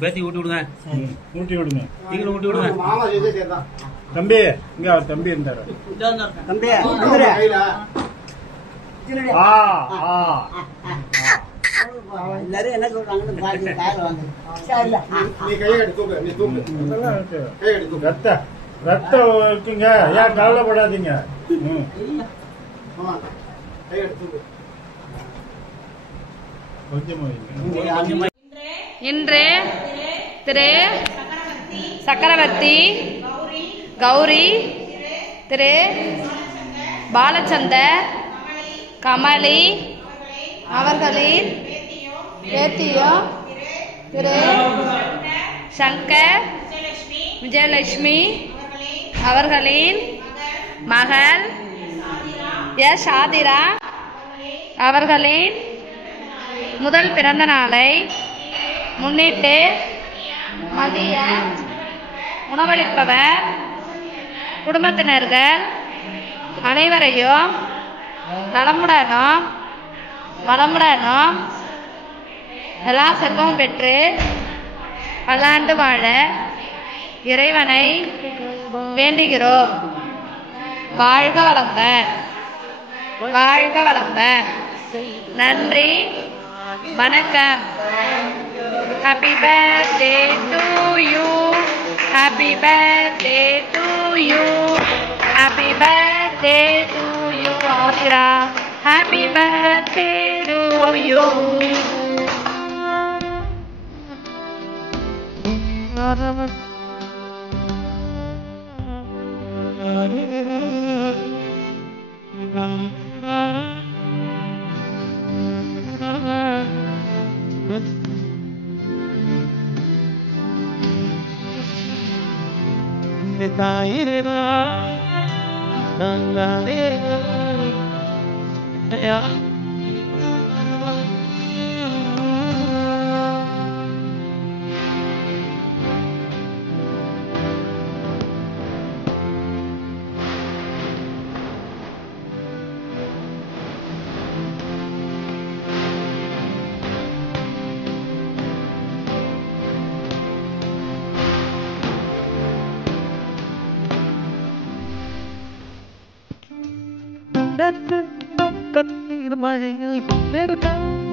பேத்தி ஊட்டி விடுங்க. ஊட்டி விடுங்க. நீங்களும் ஊட்டி விடுங்க. தம்பி இங்க அவர் தம்பி இருந்தாரு. தம்பி எல்லாரும் என்ன சொல்றாங்கன்னு பாத்து கால வாங்க. நீ கையை எடுத்து தூக்கு. நீ தூக்கு. கையை எடுத்து தூக்கு. ரத்தம் இருக்குங்க. ஏன் கவலைப்படாதீங்க. ஆமா. கையை எடுத்து தூக்கு. கொஞ்சமா இன்று திரு சக்கரவர்த்தி கௌரி திரு பாலச்சந்தர் கமலி அவர்களின் பேத்தியும் திரு சங்கர் விஜயலட்சுமி அவர்களின் மகள் எஸ் ஆதிரா அவர்களின் முதல் பிறந்த நாளை முன்னிட்டு மதிய உணவளிப்பவர் குடும்பத்தினர்கள் அனைவரையும் நலமுடனும் வளமுடனும் எல்லா செல்வமும் பெற்று பல்லாண்டு வாழ இறைவனை வேண்டுகிறோம். வாழ்க வளமுடன். வாழ்க வளமுடன். நன்றி, வணக்கம். Happy birthday to you. Happy birthday to you. Happy birthday to you, Adira. Happy birthday to you. That's